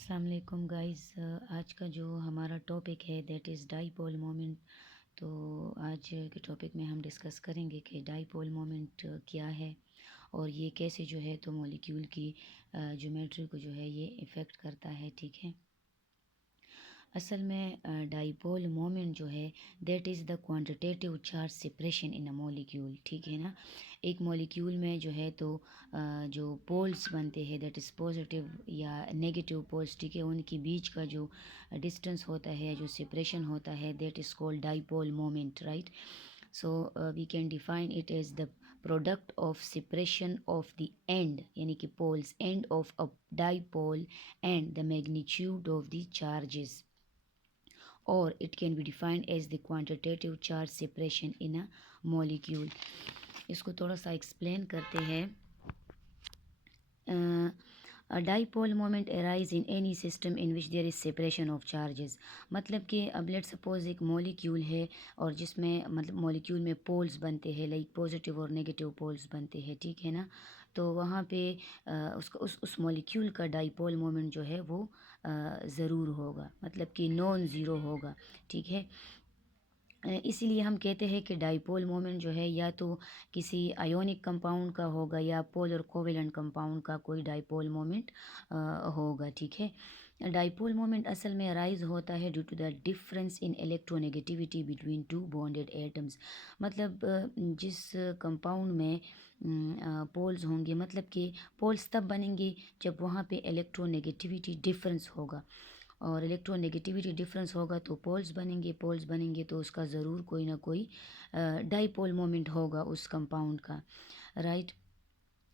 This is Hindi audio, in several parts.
अस्सलाम वालेकुम गाइस। आज का जो हमारा टॉपिक है दैट इज़ डाईपोल मोमेंट। तो आज के टॉपिक में हम डिस्कस करेंगे कि डाईपोल मोमेंट क्या है और ये कैसे जो है तो मॉलिक्यूल की ज्योमेट्री को जो है ये इफ़ेक्ट करता है। ठीक है, असल में डाईपोल मोमेंट जो है that is the quantitative charge separation in a molecule. ठीक है ना, एक मॉलिक्यूल में जो है तो जो पोल्स बनते हैं दैट इज़ पॉजिटिव या नेगेटिव पोल्स, ठीक है, उनके बीच का जो डिस्टेंस होता है, जो सेपरेशन होता है that is called dipole moment, right. So we can define it as the product of separation of the end यानी कि poles end of a dipole and the magnitude of the charges, or it can be defined as the quantitative charge separation in a molecule। इसको थोड़ा सा एक्सप्लेन करते हैं। A dipole moment arise in any system in which there is separation of charges। मतलब कि अब लेट सपोज एक मॉलिक्यूल है और जिसमें मतलब मॉलिक्यूल में पोल्स बनते हैं, लाइक पॉजिटिव और नेगेटिव पोल्स बनते हैं, ठीक है ना। तो वहाँ पे उसका उस मॉलिक्यूल का डाइपोल मोमेंट जो है वो ज़रूर होगा, मतलब कि नॉन ज़ीरो होगा। ठीक है, इसीलिए हम कहते हैं कि डाइपोल मोमेंट जो है या तो किसी आयोनिक कंपाउंड का होगा या पोलर कोवेलेंट कंपाउंड का कोई डाइपोल मोमेंट होगा। ठीक है, डाइपोल मोमेंट असल में अराइज होता है due to the difference in electronegativity between two bonded atoms. मतलब जिस कंपाउंड में पोल्स होंगे, मतलब कि पोल्स तब बनेंगे जब वहाँ पे इलेक्ट्रोनेगेटिविटी डिफरेंस होगा, और इलेक्ट्रोनेगेटिविटी डिफरेंस होगा तो पोल्स बनेंगे, पोल्स बनेंगे तो उसका ज़रूर कोई ना कोई डाईपोल मोमेंट होगा उस कंपाउंड का, राइट।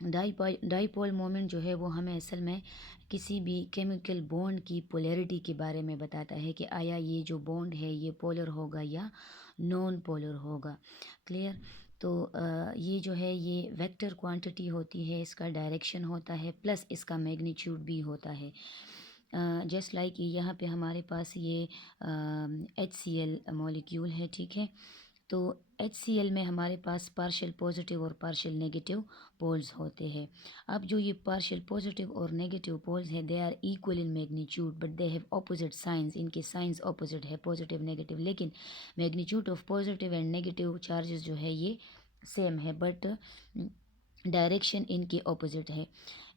डाईपोल मोमेंट जो है वो हमें असल में किसी भी केमिकल बॉन्ड की पोलैरिटी के बारे में बताता है कि आया ये जो बॉन्ड है ये पोलर होगा या नॉन पोलर होगा। क्लियर। तो ये जो है ये वेक्टर क्वांटिटी होती है, इसका डायरेक्शन होता है, प्लस इसका मैग्नीट्यूड भी होता है। जस्ट लाइक यहाँ पे हमारे पास ये HCl मॉलिक्यूल है, ठीक है। तो HCl में हमारे पास पार्शियल पॉजिटिव और पार्शियल नेगेटिव पोल्स होते हैं। अब जो ये पार्शियल पॉजिटिव और नेगेटिव पोल्स हैं they are equal in magnitude but they have opposite signs. इनके साइंस ऑपोजिट है, पॉजिटिव नेगेटिव, लेकिन magnitude of positive and negative charges जो है ये सेम है, बट डायरेक्शन इनके ऑपोजिट है।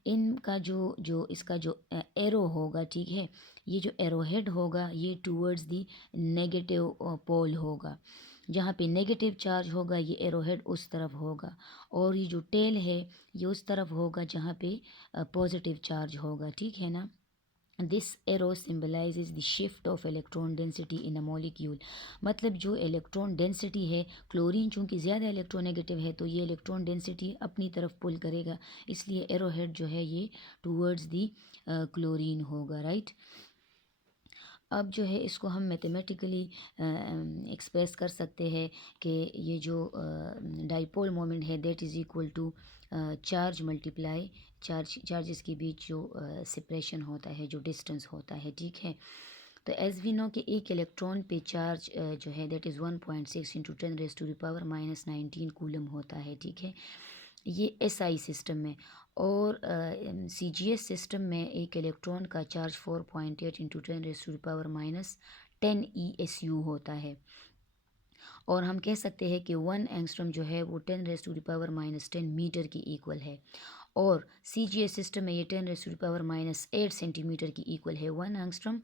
इनका जो जो इसका जो एरो होगा, ठीक है, ये जो एरोहेड होगा ये टूवर्ड्स दी नेगेटिव पोल होगा। जहाँ पे नेगेटिव चार्ज होगा ये एरोहेड उस तरफ होगा, और ये जो टेल है ये उस तरफ होगा जहाँ पे पॉजिटिव चार्ज होगा। ठीक है ना। This arrow symbolises the shift of electron density in a molecule. मतलब जो इलेक्ट्रॉन डेंसिटी है, क्लोरीन चूँकि ज़्यादा इलेक्ट्रोनेगेटिव है तो ये इलेक्ट्रॉन डेंसिटी अपनी तरफ पुल करेगा, इसलिए एरोहेड जो है ये टूवर्ड्स दी क्लोरीन होगा, राइट। अब जो है इसको हम मैथमेटिकली एक्सप्रेस कर सकते हैं कि ये जो डाइपोल मोमेंट है that is equal to charge multiply charges के बीच जो सेपरेशन होता है, जो डिस्टेंस होता है। ठीक है, तो एज वी नो कि एक इलेक्ट्रॉन पे चार्ज जो है दैट इज़ 1.6 इंटू 10⁻⁻⁻19 कूलम होता है। ठीक है, ये SI सिस्टम में, और CGS सिस्टम में एक इलेक्ट्रॉन का चार्ज 4.8 इंटू 10⁻⁻10 ESU होता है। और हम कह सकते हैं कि 1 एंगस्ट्रॉम जो है वो 10⁻⁻10 मीटर की इक्वल है, और CGS सिस्टम में ये 10⁻⁻8 सेंटीमीटर की इक्वल है 1 एंगस्ट्रॉम।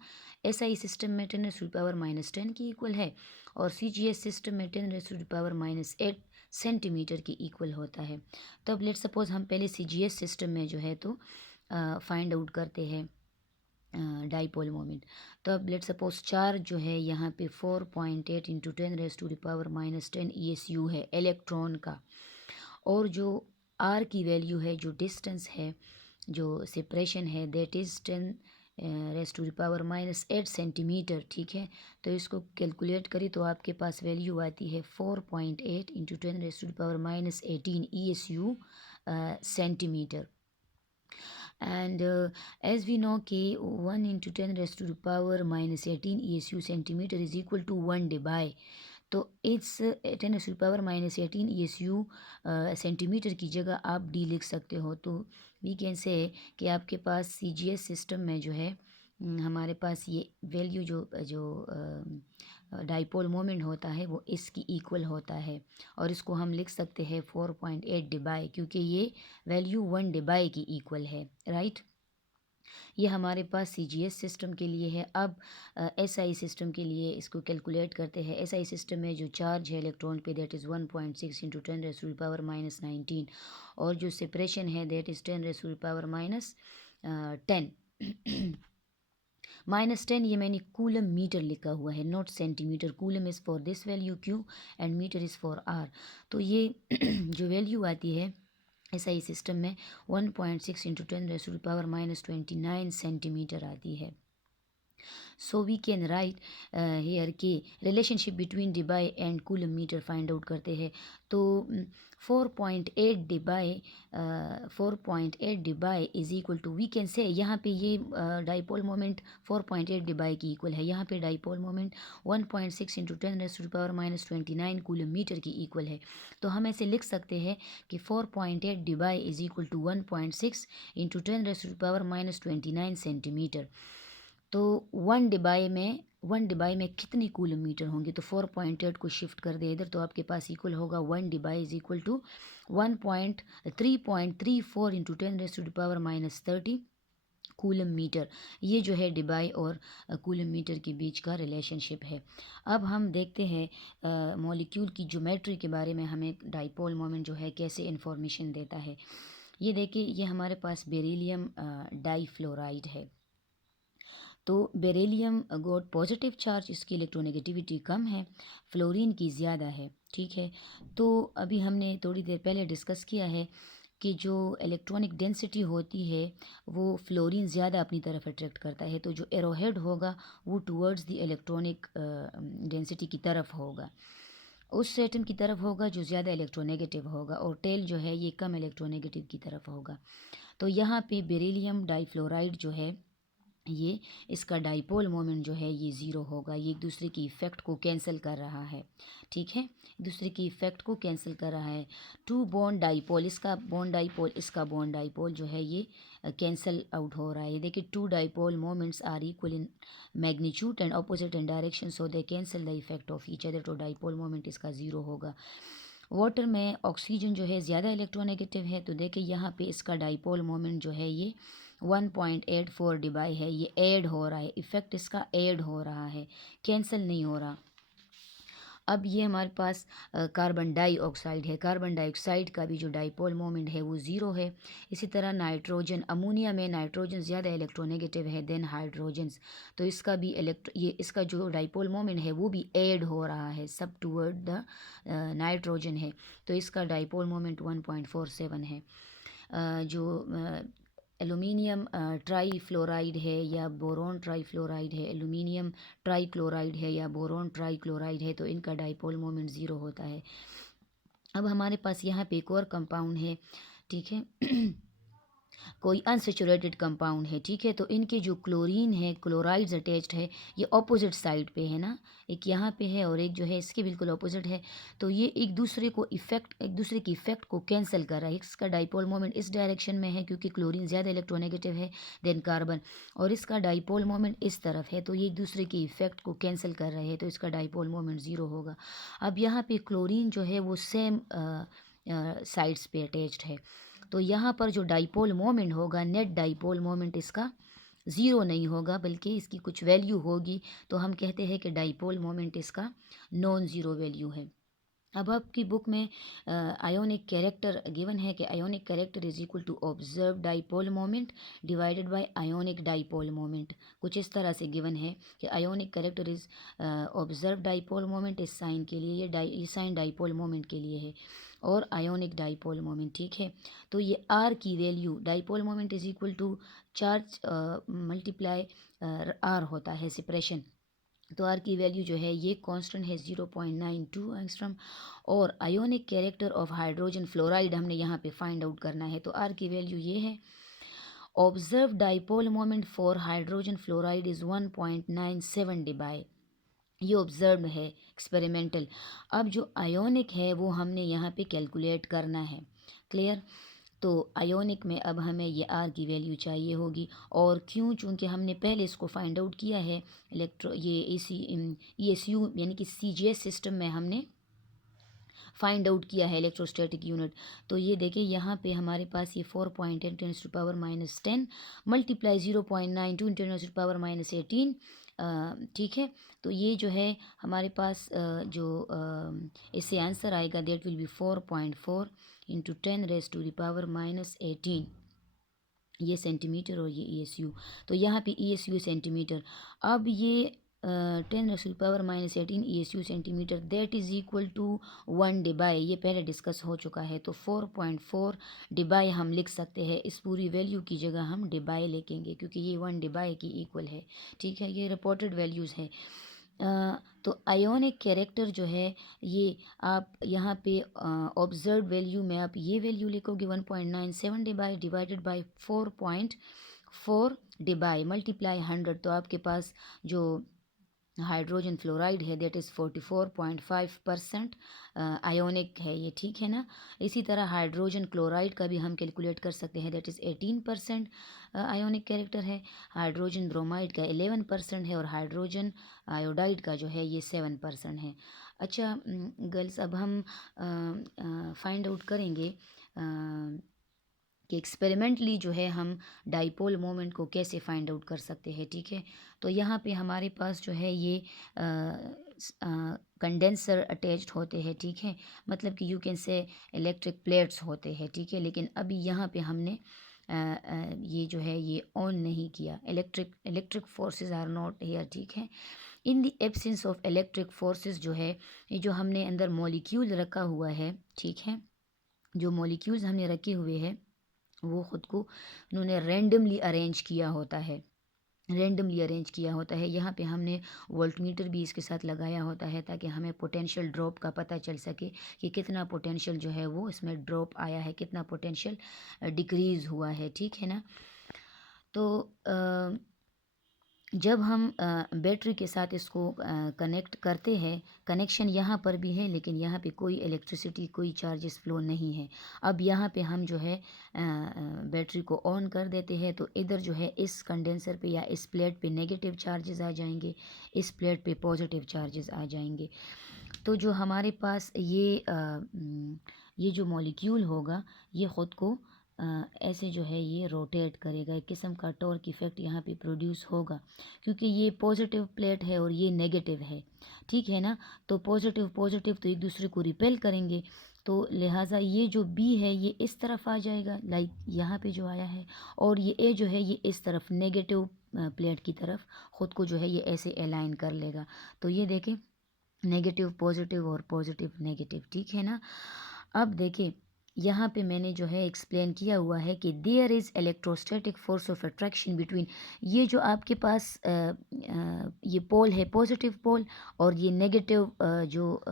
SI सिस्टम में 10⁻⁻10 की इक्वल है, और CGS सिस्टम में 10⁻⁻8 सेंटीमीटर की इक्वल होता है। तो अब लेट सपोज हम पहले CGS सिस्टम में जो है तो फाइंड आउट करते हैं डाइपोल मोमेंट। तो अब लेट सपोज चार्ज जो है यहाँ पे 4.8 इंटू 10⁻⁻10 ESU है इलेक्ट्रॉन का, और जो आर की वैल्यू है, जो डिस्टेंस है, जो सेपरेशन है दैट इज़ 10⁻⁻8 सेंटीमीटर। ठीक है, तो इसको कैलकुलेट करें तो आपके पास वैल्यू आती है 4.8 into 10⁻⁻18 ESU centimetre. And as we know कि 1 into 10⁻⁻18 ESU centimetre is equal to 1 debye. तो इट्स 10⁻⁻18 ESU सेंटीमीटर की जगह आप D लिख सकते हो। तो वी कैन से कि आपके पास CGS सिस्टम में जो है हमारे पास ये वैल्यू जो जो डाइपोल मोमेंट होता है वो इसकी इक्वल होता है, और इसको हम लिख सकते हैं 4.8 डिबाई, क्योंकि ये वैल्यू 1 डिबाई की इक्वल है, राइट। ये हमारे पास CGS सिस्टम के लिए है। अब SI सिस्टम के लिए इसको कैलकुलेट करते हैं। SI सिस्टम में जो चार्ज है इलेक्ट्रॉन पे दैट इज़ 1.6 इंटू 10⁻⁻19, और जो सेपरेशन है दैट इज़ 10⁻⁻10 -10, ये मैंने कूलम मीटर लिखा हुआ है, not centimetre. Coulomb is for this value Q and metre is for R। तो ये जो वैल्यू आती है SI सिस्टम में 1.6 इंटू 10⁻⁻29 सेंटीमीटर आती है। So we can write here कि relationship between debye and coulomb meter find out करते हैं। तो 4.8 debye is equal to, we can say यहाँ पे ये डाइपोल मोमेंट 4.8 debye की इक्वल है, यहाँ पे dipole moment 1.6 into 10⁻⁻29 coulomb metre की इक्वल है। तो हम ऐसे लिख सकते हैं कि 4.8 debye is equal to 1.6 into 10⁻⁻29 centimetre. तो 1 डिबाई में कितनी कूलम मीटर होंगे, तो 4.8 को शिफ्ट कर दे इधर, तो आपके पास इक्वल होगा 1 debye is equal to 3.34 into 10⁻⁻30 coulomb metre. ये जो है डिबाई और कूलम मीटर के बीच का रिलेशनशिप है। अब हम देखते हैं मॉलिक्यूल की ज्योमेट्री के बारे में, हमें डाइपोल मोमेंट जो है कैसे इन्फॉर्मेशन देता है। ये देखिए, ये हमारे पास बेरिलियम डाईफ्लोराइड है। तो बेरिलियम गोट पॉजिटिव चार्ज, इसकी इलेक्ट्रोनेगेटिविटी कम है, फ्लोरीन की ज़्यादा है, ठीक है। तो अभी हमने थोड़ी देर पहले डिस्कस किया है कि जो इलेक्ट्रॉनिक डेंसिटी होती है वो फ्लोरीन ज़्यादा अपनी तरफ अट्रैक्ट करता है, तो जो एरोहेड होगा वो टूवर्ड्स द इलेक्ट्रॉनिक डेंसिटी की तरफ होगा, उस एटम की तरफ होगा जो ज़्यादा इलेक्ट्रोनेगेटिव होगा, और टेल जो है ये कम इलेक्ट्रोनेगेटिव की तरफ होगा। तो यहाँ पे बेरिलियम डाईफ्लोराइड जो है ये, इसका डाइपोल मोमेंट जो है ये ज़ीरो होगा, ये एक दूसरे की इफ़ेक्ट को कैंसिल कर रहा है, ठीक है, एक दूसरे की इफ़ेक्ट को कैंसिल कर रहा है। टू बॉन्ड डाइपोल, इसका बॉन्ड डाइपोल, इसका बॉन्ड डाइपोल जो है ये कैंसिल आउट हो रहा है। देखिए, two dipole moments are equal in magnitude and opposite in direction, so they cancel the effect of each other, तो डाइपोल मोमेंट इसका ज़ीरो होगा। वाटर में ऑक्सीजन जो है ज़्यादा इलेक्ट्रोनेगेटिव है, तो देखिए यहाँ पे इसका डाइपोल मोमेंट जो है ये 1.84 डिबाई है, ये ऐड हो रहा है, इफ़ेक्ट इसका ऐड हो रहा है, कैंसिल नहीं हो रहा। अब ये हमारे पास कार्बन डाइऑक्साइड है, कार्बन डाइऑक्साइड का भी जो डाइपोल मोमेंट है वो ज़ीरो है। इसी तरह नाइट्रोजन, अमोनिया में नाइट्रोजन ज़्यादा इलेक्ट्रोनेगेटिव है देन हाइड्रोजन्स, तो इसका भी ये इसका जो डाइपोल मोमेंट है वो भी ऐड हो रहा है, सब टूवर्ड द नाइट्रोजन है, तो इसका डाइपोल मोमेंट 1.47 है। जो एलुमिनियम ट्राईफ्लोराइड है या बोरोन ट्राईफ्लोराइड है, एलुमिनियम ट्राईक्लोराइड है या बोरोन ट्राईक्लोराइड है, तो इनका डाइपोल मोमेंट ज़ीरो होता है। अब हमारे पास यहाँ पे एक और कंपाउंड है, ठीक है कोई अनसेचुरेटेड कंपाउंड है, ठीक है, तो इनके जो क्लोरीन है, क्लोराइड्स अटैच्ड है, ये ऑपोजिट साइड पे है ना, एक यहाँ पे है और एक जो है इसके बिल्कुल ऑपोजिट है, तो ये एक दूसरे की इफेक्ट को कैंसिल कर रहा है। इसका डाइपोल मोमेंट इस डायरेक्शन में है क्योंकि क्लोरीन ज़्यादा इलेक्ट्रोनेगेटिव है देन कार्बन, और इसका डाइपोल मोमेंट इस तरफ है, तो ये एक दूसरे की इफेक्ट को कैंसिल कर रहे हैं, तो इसका डाइपोल मोमेंट ज़ीरो होगा। अब यहाँ पे क्लोरीन जो है वो सेम साइड्स पे अटैच्ड है, तो यहाँ पर जो डाइपोल मोमेंट होगा, नेट डाइपोल मोमेंट इसका ज़ीरो नहीं होगा बल्कि इसकी कुछ वैल्यू होगी, तो हम कहते हैं कि डाइपोल मोमेंट इसका नॉन ज़ीरो वैल्यू है। अब आपकी बुक में आयोनिक कैरेक्टर गिवन है कि ionic character is equal to observe dipole moment divided by ionic dipole moment, कुछ इस तरह से गिवन है कि ionic character is observe dipole moment, इस साइन के लिए ये साइन डाइपोल मोमेंट के लिए है, और आयोनिक डाइपोल मोमेंट, ठीक है। तो ये आर की वैल्यू, dipole moment is equal to charge multiply R होता है सेपरेशन, तो आर की वैल्यू जो है ये कांस्टेंट है 0.92 एंगस्ट्रॉम, और ionic character of hydrogen fluoride हमने यहाँ पे फाइंड आउट करना है, तो आर की वैल्यू ये है। Observe dipole moment for hydrogen fluoride is 1.97 debye, ये ऑब्जर्व है एक्सपेरिमेंटल। अब जो आयोनिक है वो हमने यहाँ पे कैलकुलेट करना है, क्लियर। तो आयोनिक में अब हमें ये आर की वैल्यू चाहिए होगी। और क्यों? चूँकि हमने पहले इसको फाइंड आउट किया है ये ESU यानी कि CGS सिस्टम में हमने फाइंड आउट किया है इलेक्ट्रोस्टैटिक यूनिट। तो ये देखिए यहाँ पे हमारे पास ये 4.10 ten to power -10 multiply 0.92 ten to power -18। ठीक है, तो ये जो है हमारे पास इससे आंसर आएगा that will be 4.4 into 10 raised to the power -18। ये सेंटीमीटर और ये ESU। तो यहाँ पे ESU सेंटीमीटर। अब ये 10 raised to the power -18 ESU centimetre that is equal to 1 debye, ये पहले डिस्कस हो चुका है। तो 4.4 डिबाई हम लिख सकते हैं, इस पूरी वैल्यू की जगह हम डिबाई लिखेंगे क्योंकि ये 1 डिबाई की इक्वल है। ठीक है, ये रिपोर्टेड वैल्यूज़ है। तो आयोनिक कैरेक्टर जो है ये आप यहाँ पे ऑब्जर्व वैल्यू में आप ये वैल्यू लिखोगे 1.97 डिवाइडेड बाई 4.4 डिबाई मल्टीप्लाई 100। तो आपके पास जो हाइड्रोजन फ्लोराइड है दैट इज़ 44.5% आयोनिक है ये। ठीक है ना। इसी तरह हाइड्रोजन क्लोराइड का भी हम कैलकुलेट कर सकते हैं दैट इज़ 18% आयोनिक कैरेक्टर है। हाइड्रोजन ब्रोमाइड का 11% है और हाइड्रोजन आयोडाइड का जो है ये 7% है। अच्छा गर्ल्स, अब हम फाइंड आउट करेंगे कि एक्सपेरिमेंटली जो है हम डाइपोल मोमेंट को कैसे फाइंड आउट कर सकते हैं। ठीक है, तो यहाँ पे हमारे पास जो है ये कंडेंसर अटैच्ड होते हैं। ठीक है, मतलब कि you can say electric plates होते हैं। ठीक है, लेकिन अभी यहाँ पे हमने ये जो है ये ऑन नहीं किया। Electric forces are not here. ठीक है, in the absence of electric forces जो है ये जो हमने अंदर मॉलिक्यूल रखा हुआ है। ठीक है, जो मॉलिक्यूल्स हमने रखे हुए हैं वो ख़ुद को उन्होंने रैंडमली अरेंज किया होता है। यहाँ पे हमने वोल्टमीटर भी इसके साथ लगाया होता है ताकि हमें पोटेंशियल ड्रॉप का पता चल सके कि कितना पोटेंशियल जो है वो इसमें ड्रॉप आया है, कितना पोटेंशियल डिक्रीज़ हुआ है। ठीक है ना। तो जब हम बैटरी के साथ इसको कनेक्ट करते हैं, कनेक्शन यहाँ पर भी है लेकिन यहाँ पे कोई इलेक्ट्रिसिटी, कोई चार्जेस फ्लो नहीं है। अब यहाँ पे हम जो है बैटरी को ऑन कर देते हैं तो इधर जो है इस कंडेंसर पे या इस प्लेट पे नेगेटिव चार्जेस आ जाएंगे, इस प्लेट पे पॉजिटिव चार्जेस आ जाएंगे। तो जो हमारे पास ये जो मॉलिक्यूल होगा ये ख़ुद को ऐसे जो है ये रोटेट करेगा। एक किस्म का टॉर्क इफ़ेक्ट यहाँ पे प्रोड्यूस होगा क्योंकि ये पॉजिटिव प्लेट है और ये नेगेटिव है। ठीक है ना। तो पॉजिटिव तो एक दूसरे को रिपेल करेंगे, तो लिहाजा ये जो बी है ये इस तरफ आ जाएगा लाइक यहाँ पे जो आया है, और ये ए जो है ये इस तरफ नेगेटिव प्लेट की तरफ ख़ुद को जो है ये ऐसे अलाइन कर लेगा। तो ये देखें नेगेटिव पॉजिटिव और पॉजिटिव नेगेटिव। ठीक है ना। अब देखें यहाँ पे मैंने जो है एक्सप्लेन किया हुआ है कि there is electrostatic force of attraction between, ये जो आपके पास ये पोल है पॉजिटिव पोल और ये नेगेटिव जो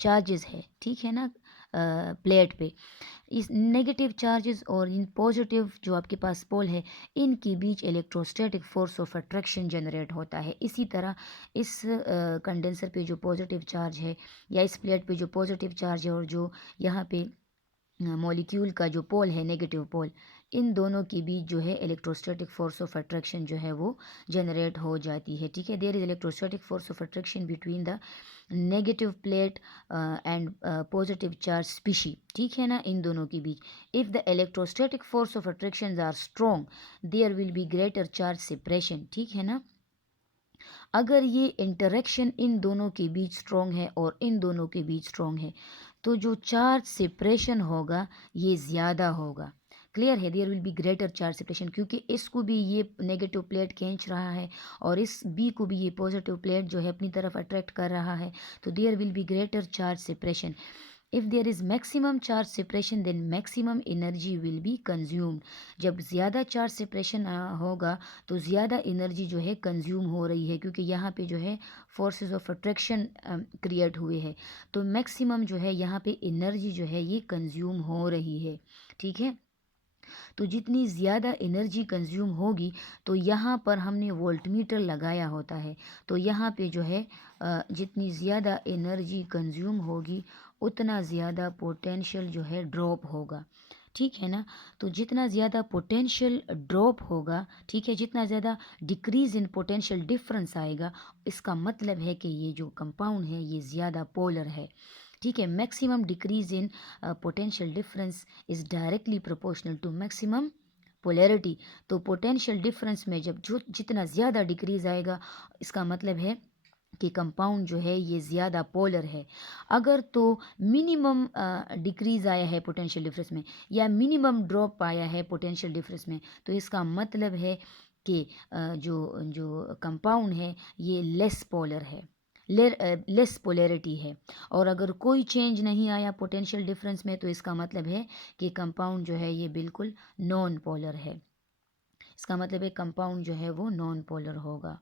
चार्जेस है। ठीक है ना, प्लेट पे इस नेगेटिव चार्जेस और इन पॉजिटिव जो आपके पास पोल है इनके बीच electrostatic force of attraction generate होता है। इसी तरह इस कंडेंसर पे जो पॉजिटिव चार्ज है या इस प्लेट पे जो पॉजिटिव चार्ज है और जो यहाँ पे मॉलिक्यूल का जो पोल है नेगेटिव पोल, इन दोनों के बीच जो है इलेक्ट्रोस्टैटिक फोर्स ऑफ अट्रैक्शन जो है वो जनरेट हो जाती है। ठीक है, there is electrostatic force of attraction between the negative plate and positive charge species. ठीक है ना, इन दोनों के बीच if the electrostatic force of attraction are strong there will be greater charge separation. ठीक है ना, अगर ये इंटरेक्शन इन दोनों के बीच स्ट्रॉन्ग है और इन दोनों के बीच स्ट्रॉन्ग है तो जो चार्ज सेपरेशन होगा ये ज़्यादा होगा। क्लियर है, there will be greater charge separation क्योंकि इसको भी ये नेगेटिव प्लेट खींच रहा है और इस बी को भी ये पॉजिटिव प्लेट जो है अपनी तरफ अट्रैक्ट कर रहा है। तो there will be greater charge separation. If there is maximum charge separation then maximum energy will be consumed. जब ज़्यादा चार्ज सेपरेशन होगा तो ज़्यादा एनर्जी जो है कंज्यूम हो रही है क्योंकि यहाँ पे जो है फोर्सेस ऑफ अट्रैक्शन क्रिएट हुए हैं, तो मैक्सिमम जो है यहाँ पे एनर्जी जो है ये कंज्यूम हो रही है। ठीक है, तो जितनी ज़्यादा एनर्जी कंज्यूम होगी तो यहाँ पर हमने वोल्टमीटर लगाया होता है, तो यहाँ पे जो है जितनी ज़्यादा एनर्जी कंज्यूम होगी उतना ज़्यादा पोटेंशियल जो है ड्रॉप होगा। ठीक है ना। तो जितना ज़्यादा पोटेंशियल ड्रॉप होगा, ठीक है, जितना ज़्यादा डिक्रीज़ इन पोटेंशियल डिफरेंस आएगा, इसका मतलब है कि ये जो कंपाउंड है ये ज़्यादा पोलर है। ठीक है, maximum decrease in potential difference is directly proportional to maximum polarity. तो पोटेंशियल डिफरेंस में जब जो जितना ज़्यादा डिक्रीज आएगा, इसका मतलब है कि कंपाउंड जो है ये ज़्यादा पोलर है। अगर तो मिनिमम डिक्रीज़ आया है पोटेंशियल डिफरेंस में, या मिनिमम ड्रॉप आया है पोटेंशियल डिफरेंस में, तो इसका मतलब है कि जो जो कंपाउंड है ये लेस पोलर है, लेस पोलैरिटी है। और अगर कोई चेंज नहीं आया पोटेंशियल डिफरेंस में, तो इसका मतलब है कि कंपाउंड जो है ये बिल्कुल नॉन पोलर है। इसका मतलब है कंपाउंड जो है वो नॉन पोलर होगा।